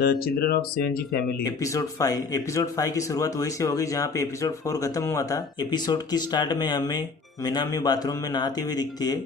The children of 7G family episode 5 की शुरुआत वही से होगी जहाँ पे एपिसोड 4 खत्म हुआ था। एपिसोड की स्टार्ट में हमें मिनामी बाथरूम में नहाती हुई दिखती है,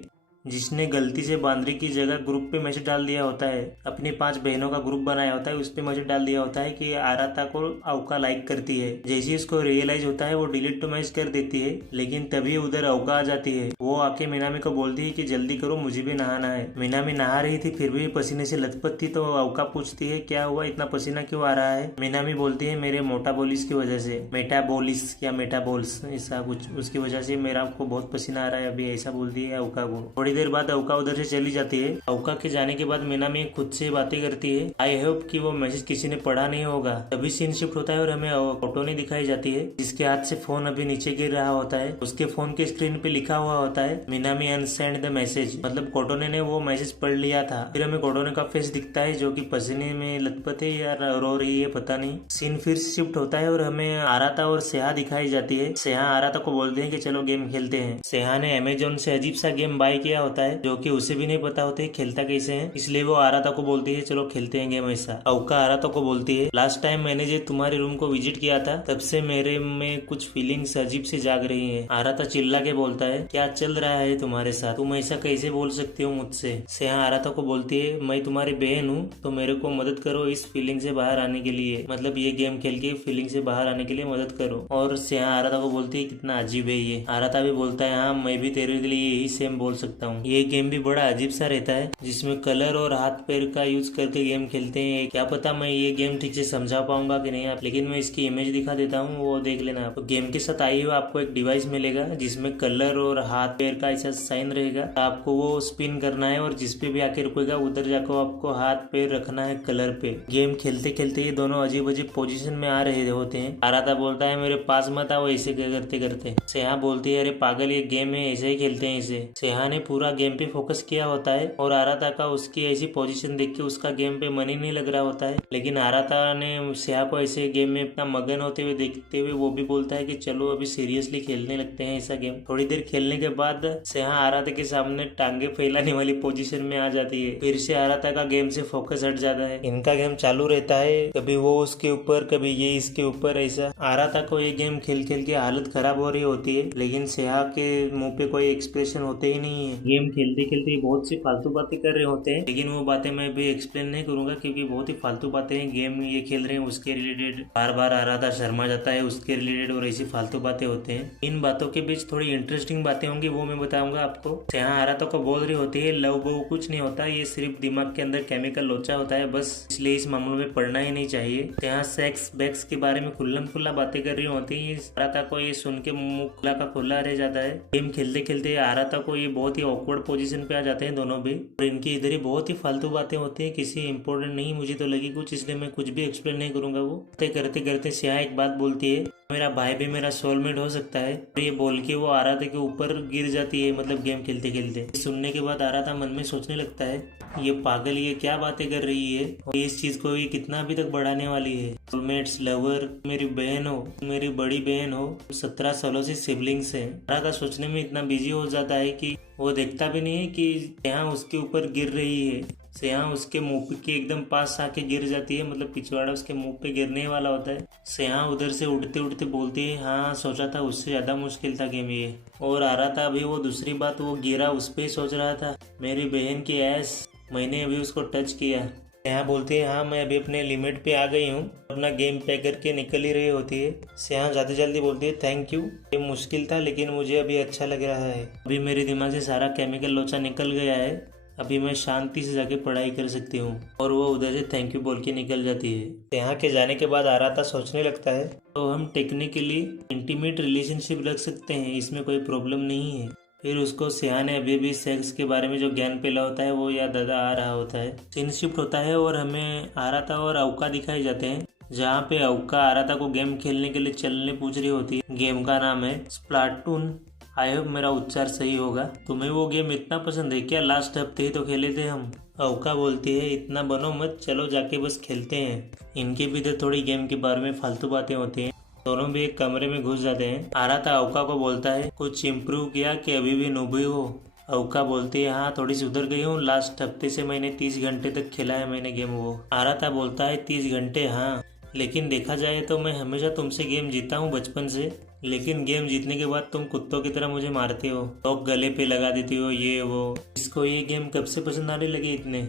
जिसने गलती से बांद्री की जगह ग्रुप पे मैसेज डाल दिया होता है। अपनी 5 बहनों का ग्रुप बनाया होता है, उस पे मैसेज डाल दिया होता है कि आराता को अवका लाइक करती है। जैसे ही उसको रियलाइज होता है वो डिलीट टू मैसेज कर देती है, लेकिन तभी उधर अवका आ जाती है। वो आके मिनामी को बोलती है कि जल्दी करो, मुझे भी नहाना है। मिनामी नहा रही थी फिर भी पसीने से लथपथ थी, तो अवका पूछती है क्या हुआ, इतना पसीना क्यों आ रहा है। मिनामी बोलती है मेरे मोटाबोलिस की वजह से, मेटाबोलिस या मेटाबोल्स ऐसा कुछ, उसकी वजह से मेरा को बहुत पसीना आ रहा है अभी, ऐसा बोलती है अवका को। थोड़ी देर बाद अवका उधर से चली जाती है। अवका के जाने के बाद मिनामी खुद से बातें करती है। आई होप कि वो मैसेज किसी ने पढ़ा नहीं होगा। तभी सीन शिफ्ट होता है और हमें कोटोनी दिखाई जाती है, जिसके हाथ से फोन अभी नीचे गिर रहा होता है। उसके फोन के स्क्रीन पे लिखा हुआ होता है मिनामी अनसेंड द मैसेज, मतलब कोटोने ने वो मैसेज पढ़ लिया था। फिर हमें कोटोने का फेस दिखता है जो कि पसीने में लथपथ है या रो रही है, पता नहीं। सीन फिर शिफ्ट होता है और हमें आराता और सेहा दिखाई जाती है। सेहा आराता को बोलते हैं कि चलो गेम खेलते हैं। सेहा ने अमेजोन से अजीब सा गेम बाय किया होता है जो कि उसे भी नहीं पता होता है खेलता कैसे है, इसलिए वो आराता को बोलती है चलो खेलते हैं गेम। ऐसा अवका आराता को बोलती है लास्ट टाइम मैंने जो तुम्हारे रूम को विजिट किया था तब से मेरे में कुछ फीलिंग्स अजीब से जाग रही हैं। आराता चिल्ला के बोलता है क्या चल रहा है तुम्हारे साथ, तुम ऐसा कैसे बोल सकते हो मुझसे। सेहा आराता को बोलती है मैं तुम्हारी बहन हूँ तो मेरे को मदद करो इस फीलिंग से बाहर आने के लिए, मतलब ये गेम खेल के फीलिंग से बाहर आने के लिए मदद करो। और सेहा आराता को बोलती है कितना अजीब है ये। आराता भी बोलता है हाँ मैं भी तेरे लिए यही सेम बोल सकता हूँ। ये गेम भी बड़ा अजीब सा रहता है जिसमें कलर और हाथ पैर का यूज करके गेम खेलते हैं। क्या पता मैं ये गेम ठीक से समझा पाऊंगा कि नहीं, लेकिन मैं इसकी इमेज दिखा देता हूँ, वो देख लेना। तो गेम के साथ आई हुआ आपको एक डिवाइस मिलेगा जिसमें कलर और हाथ पैर का ऐसा साइन रहेगा। आपको वो स्पिन करना है और जिसपे भी आके रुकेगा उधर जाकर आपको हाथ पैर रखना है कलर पे। गेम खेलते खेलते ये दोनों अजीब अजीब पोजीशन में आ रहे होते हैं। आराता बोलता है मेरे पास मत आओ ऐसे करते करते। सेहा बोलती है अरे पागल ये गेम है, ऐसे ही खेलते हैं इसे। सेहा ने पूरा गेम पे फोकस किया होता है और आराता का उसकी ऐसी पोजीशन देख के उसका गेम पे मन ही नहीं लग रहा होता है, लेकिन आराता ने सेहा को ऐसे गेम में इतना मगन होते हुए देखते हुए वो भी बोलता है कि चलो अभी सीरियसली खेलने लगते हैं ऐसा गेम। थोड़ी देर खेलने के बाद सेहा आराता के सामने टांगे फैलाने वाली पोजीशन में आ जाती है। फिर से आराता का गेम से फोकस हट जाता है। इनका गेम चालू रहता है, कभी वो उसके ऊपर कभी ये इसके ऊपर, ऐसा। आराता को ये गेम खेल खेल के हालत खराब हो रही होती है, लेकिन सेहा के मुंह पे कोई एक्सप्रेशन होते ही नहीं है। गेम खेलते खेलते बहुत सी फालतू बातें कर रहे होते हैं, लेकिन वो बातें मैं भी एक्सप्लेन नहीं करूंगा क्योंकि बहुत ही फालतू बातें हैं। गेम ये खेल रहे हैं उसके रिलेटेड, बार बार आराता शर्मा जाता है उसके रिलेटेड और ऐसी फालतू बातें होते हैं। इन बातों के बीच थोड़ी इंटरेस्टिंग बातें होंगी वो मैं बताऊंगा आपको। सेहा आराता को बोल रही होती है लव बो कुछ नहीं होता, ये सिर्फ दिमाग के अंदर केमिकल लोचा होता है बस, इसलिए इस मामलों में पढ़ना ही नहीं चाहिए। सेहा सेक्स बैक्स के बारे में खुल्लम खुल्ला बातें कर रही होती है। आराता को ये सुन के मुंह खुला का खुला रह जाता है। गेम खेलते खेलते आराता को ये बहुत ही ऑकवर्ड पोजीशन पे आ जाते हैं दोनों भी, और इनकी इधर ही बहुत ही फालतू बातें होती हैं, किसी इंपॉर्टेंट नहीं मुझे तो लगी कुछ, इसलिए मैं कुछ भी एक्सप्लेन नहीं करूंगा। वो करते करते सेहा एक बात बोलती है मेरा भाई भी मेरा सोलमेट हो सकता है, और ये बोल के वो आराता के ऊपर गिर जाती है, मतलब गेम खेलते खेलते। सुनने के बाद आराता मन में सोचने लगता है ये पागल ये क्या बातें कर रही है और इस चीज को ये कितना अभी तक बढ़ाने वाली है। सोलमेट्स, लवर, मेरी बहन हो, मेरी बड़ी बहन हो, 17 सालों से सिबलिंग्स है। आराता सोचने में इतना बिजी हो जाता है कि वो देखता भी नहीं है कि यहाँ उसके ऊपर गिर रही है। सेहा उसके मुंह के एकदम पास आके गिर जाती है, मतलब पिछवाड़ा उसके मुंह पे गिरने वाला होता है। सेहा उधर से उड़ते उड़ते बोलती है हाँ सोचा था उससे ज्यादा मुश्किल था गेम ये। और आराता अभी वो दूसरी बात वो गिरा उस पे सोच रहा था, मेरी बहन की ऐस मैंने अभी उसको टच किया। सेहा बोलती है हाँ मैं अभी अपने लिमिट पे आ गई हूँ, अपना गेम पे करके निकल ही रही होती है। सेहा ज्यादा जल्दी बोलती है थैंक यू, ये मुश्किल था लेकिन मुझे अभी अच्छा लग रहा है, अभी मेरे दिमाग से सारा केमिकल लोचा निकल गया है, अभी मैं शांति से जाके पढ़ाई कर सकती हूँ। और वो उधर से थैंक यू बोल के निकल जाती है। यहाँ के जाने के बाद आराता सोचने लगता है तो हम टेक्निकली इंटीमेट रिलेशनशिप रख सकते हैं, इसमें कोई प्रॉब्लम नहीं है। फिर उसको सेहा ने अभी भी सेक्स के बारे में जो ज्ञान पेला होता है वो याद आ रहा होता है। सीन शिफ्ट होता है और हमें आराता और अवका दिखाई जाते हैं, जहाँ पे अवका आराता को गेम खेलने के लिए चलने पूछ रही होती है। गेम का नाम है स्प्लाटून, आई होप मेरा उच्चार सही होगा। तुम्हें वो गेम इतना पसंद है क्या, लास्ट हफ्ते ही तो खेले थे हम। अवका बोलती है इतना बनो मत, चलो जाके बस खेलते हैं। इनके भी तो थोड़ी गेम के बारे में फालतू बातें होती हैं। दोनों भी एक कमरे में घुस जाते हैं। आराता अवका को बोलता है कुछ इम्प्रूव किया कि अभी भी नूबी हो। अवका बोलती है हाँ थोड़ी सुधर गई हूँ, लास्ट हफ्ते से मैंने 30 घंटे तक खेला है मैंने गेम। वो आराता बोलता है 30 घंटे हाँ, लेकिन देखा जाए तो मैं हमेशा तुमसे गेम जीता हूँ बचपन से, लेकिन गेम जीतने के बाद तुम कुत्तों की तरह मुझे मारते हो, तो गले पे लगा देती हो ये वो। इसको ये गेम कब से पसंद आने लगे इतने?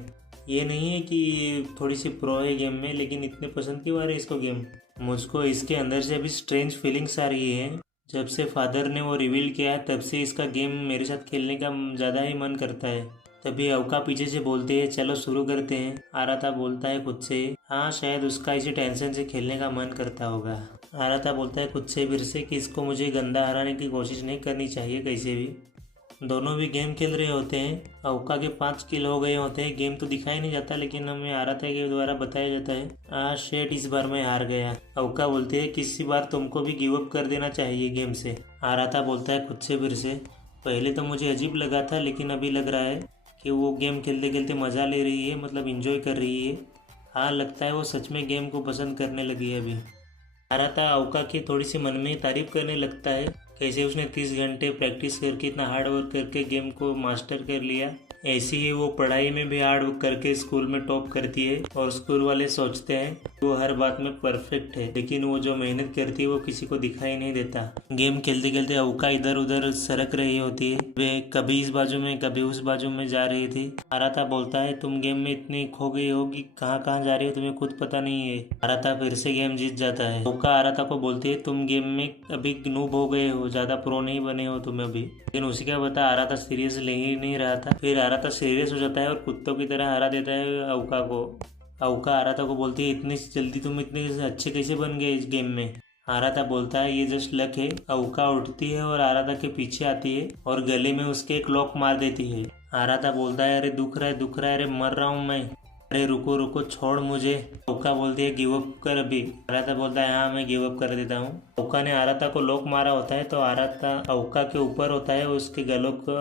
ये नहीं है कि ये थोड़ी सी प्रो है गेम में, लेकिन इतने पसंद क्यों आ रहे इसको गेम? मुझको इसके अंदर से अभी स्ट्रेंज फीलिंग्स आ रही है। जब से फादर ने वो रिवील किया है तब से इसका गेम मेरे साथ खेलने का ज़्यादा ही मन करता है। तभी अवका पीछे से बोलते हैं चलो शुरू करते हैं। आराता बोलता है खुद से हाँ शायद उसका इसी टेंशन से खेलने का मन करता होगा। आराता बोलता है खुद से फिर से कि इसको मुझे गंदा हराने की कोशिश नहीं करनी चाहिए कैसे भी। दोनों भी गेम खेल रहे होते हैं। अवका के 5 किल हो गए होते हैं। गेम तो दिखाई नहीं जाता लेकिन हमें आराता के द्वारा बताया जाता है शेट इस बार मैं हार गया। अवका बोलती है किसी बार तुमको भी गिव अप कर देना चाहिए गेम से। आराता बोलता है खुद से फिर से पहले तो मुझे अजीब लगा था लेकिन अभी लग रहा है कि वो गेम खेलते खेलते मज़ा ले रही है, मतलब इंजॉय कर रही है। हाँ लगता है वो सच में गेम को पसंद करने लगी है अभी। आराता अवका की थोड़ी सी मन में तारीफ करने लगता है कैसे उसने 30 घंटे प्रैक्टिस करके इतना हार्ड वर्क करके गेम को मास्टर कर लिया। ऐसी ही वो पढ़ाई में भी हार्ड वर्क करके स्कूल में टॉप करती है और स्कूल वाले सोचते हैं वो हर बात में परफेक्ट है, लेकिन वो जो मेहनत करती है वो किसी को दिखाई नहीं देता। गेम खेलते खेलते अवका इधर उधर सरक रही होती है, वे कभी इस बाजू में कभी उस बाजू में जा रही थी। आराता बोलता है तुम गेम में इतनी खो गई हो कि कहाँ कहाँ जा रही हो तुम्हें खुद पता नहीं है। आराता फिर से गेम जीत जाता है। अवका आराता को बोलती है तुम गेम में अभी नूब हो गए हो, ज्यादा प्रो नहीं बने हो तुम अभी। लेकिन उसी का बता आराता सीरियस ले ही नहीं रहा था। फिर आराता सीरियस हो जाता है और कुत्तों की तरह हरा देता है अवका को। अवका आराता को बोलती है इतनी जल्दी तुम इतने अच्छे कैसे बन गए इस गेम में? आराता बोलता है ये जस्ट लक है। अवका उठती है और आराता के पीछे आती है और गले में उसके एक लॉक मार देती है। आराता बोलता है अरे दुख रहा है दुख रहा है, अरे मर रहा हूँ मैं, अरे रुको रुको छोड़ मुझे। अवका बोलती है गिव अप कर अभी। आराता बोलता है हाँ मैं गिव अप कर देता हूँ। अवका ने आराता को लॉक मारा होता है तो आराता अवका के ऊपर होता है, उसके गलों को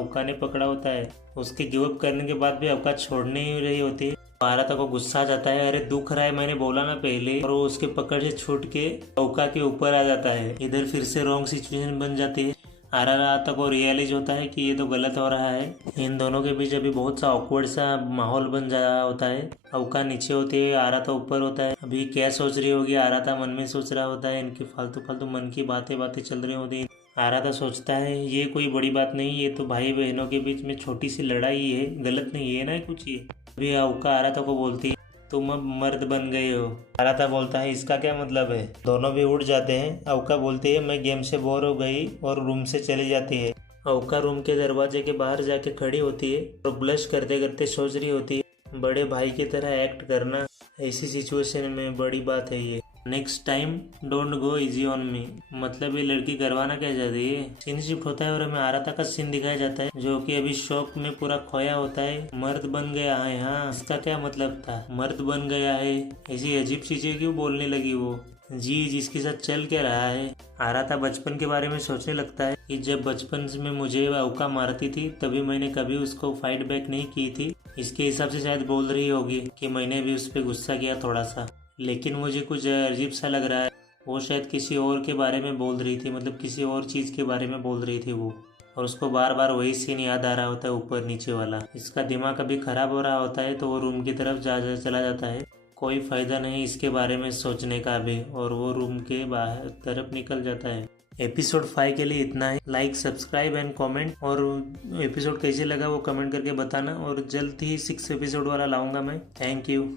अवका ने पकड़ा होता है। उसके गिव अप करने के बाद भी अवका छोड़ने ही रही होती है। आराता को गुस्सा आ जाता है अरे दुख रहा है मैंने बोला ना पहले, और वो उसके पकड़ से छूट के अवका के ऊपर आ जाता है। इधर फिर से रॉन्ग सिचुएशन बन जाती है। आराता को रियलाइज होता है कि ये तो गलत हो रहा है। इन दोनों के बीच अभी बहुत सा ऑकवर्ड सा माहौल बन जा होता है। अवका नीचे होती है, आराता ऊपर होता है। अभी क्या सोच रही होगी आराता मन में सोच रहा होता है, इनकी फालतू फालतू मन की बातें चल रही होती है। आराता सोचता है ये कोई बड़ी बात नहीं, ये तो भाई बहनों के बीच में छोटी सी लड़ाई है, गलत नहीं है ना कुछ ये। अभी अवका आराता को बोलती है तुम अब मर्द बन गए हो। आराता बोलता है इसका क्या मतलब है? दोनों भी उठ जाते हैं। अवका बोलती है मैं गेम से बोर हो गई और रूम से चली जाती है। अवका रूम के दरवाजे के बाहर जाके खड़ी होती है और ब्लश करते करते सोच रही होती है बड़े भाई की तरह एक्ट करना ऐसी सिचुएशन में बड़ी बात है ये। Next time don't go easy on me, मतलब ये लड़की करवाना क्या चाहती है। सीन शिफ्ट होता है और हमें आराता का सीन दिखाया जाता है जो कि अभी शॉक में पूरा खोया होता है। मर्द बन गया है, हाँ इसका क्या मतलब था मर्द बन गया है, ऐसी अजीब चीजें क्यों बोलने लगी वो जी जिसके साथ चल क्या रहा है। आराता बचपन के बारे में सोचने लगता है कि जब बचपन में मुझे अवका मारती थी तभी मैंने कभी उसको फाइट बैक नहीं की थी, इसके हिसाब से शायद बोल रही होगी कि मैंने भी उस पर गुस्सा किया थोड़ा सा। लेकिन मुझे कुछ अजीब सा लग रहा है, वो शायद किसी और के बारे में बोल रही थी, मतलब किसी और चीज़ के बारे में बोल रही थी वो, और उसको बार बार वही सीन याद आ रहा होता है ऊपर नीचे वाला। इसका दिमाग अभी ख़राब हो रहा होता है तो वो रूम की तरफ चला जाता है। कोई फ़ायदा नहीं इसके बारे में सोचने का भी, और वो रूम के बाहर तरफ निकल जाता है। एपिसोड 5 के लिए इतना है। लाइक सब्सक्राइब एंड कमेंट, और एपिसोड कैसे लगा वो कमेंट करके बताना, और जल्द ही 6 एपिसोड वाला लाऊंगा मैं। Thank you.